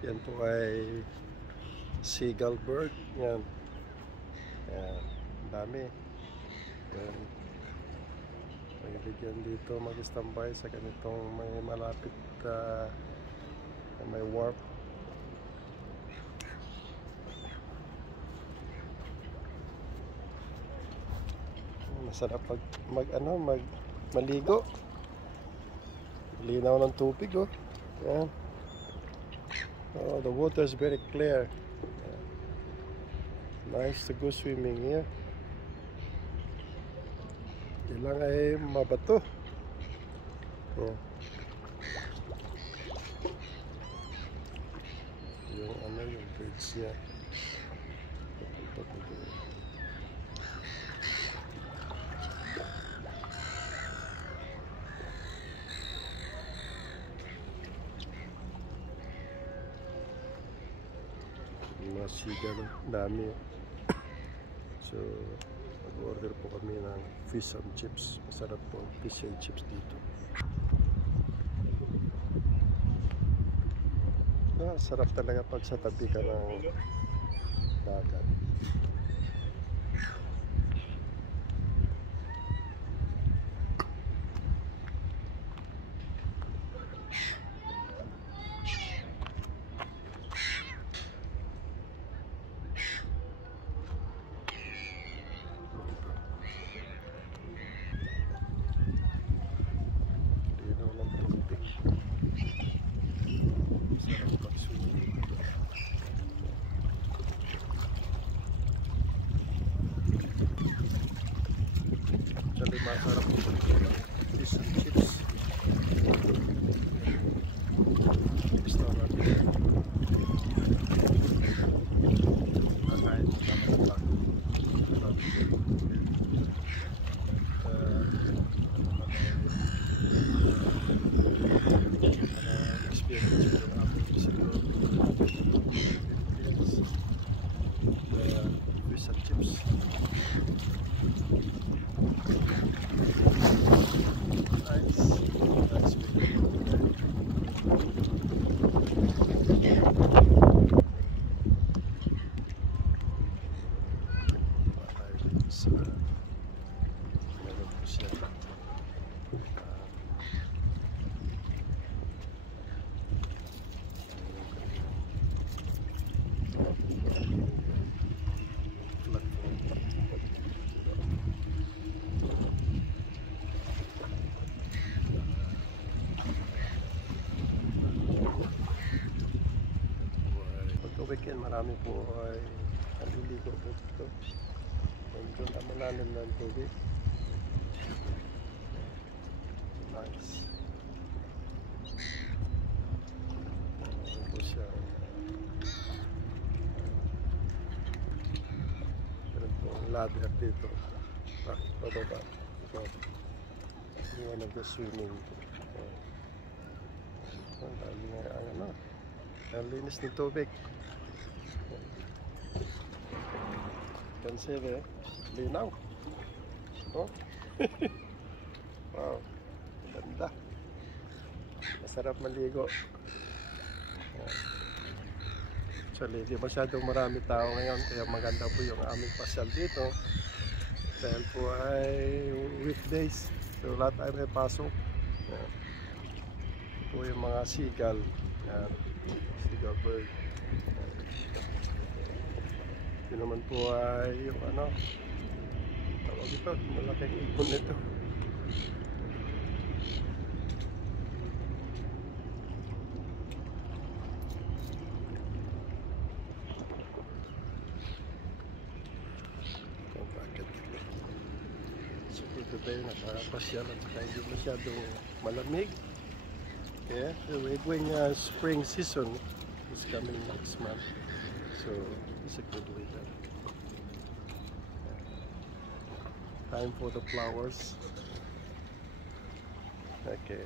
Yan po ay seagull bird. Yan. Yan. Dami. Yan. Mahilig yan dito mag-standby sa ganitong may malapit may warp. Masarap maligo. Linaw ng tubig, oh. Yan. Oh, the water is very clear. Yeah. Nice to go swimming here. Kailangan ay mabato. Yeah. Yung birds niya. Mga sigal, dami. So mag-order po kami ng fish and chips. Masarap po ang fish and chips dito. Sarap talaga pag sa tabi ka ng dagat. Masarap po fish and chips. Restaurant. Kakain lang. Experience yung aming siguro. Fish and chips. Meron po siya weekend, marami po ay naliligo po dito. Doon na malalim na ang tubig. Nice. Ito po siya. Meron po ang ladder dito. Bababa. Ito. One of the swimming. Ang dami nga ang linis ng tubig. Consider linaw. Oh. Wow, ganda. Masarap maligo. Actually, di masyadong marami tao ngayon, kaya maganda po yung aming pasyal dito. Dahil po ay weekdays, so lahat ay may pasok. Ito po yung mga seagull. Seagull bird. Yun naman po ay yung tawag ito, malaking ibon nito. So dito tayo nakapasyal at saka hindi masyadong malamig. Yeah, we're going spring season is coming next month. So it's a good weather. Time for the flowers. Okay.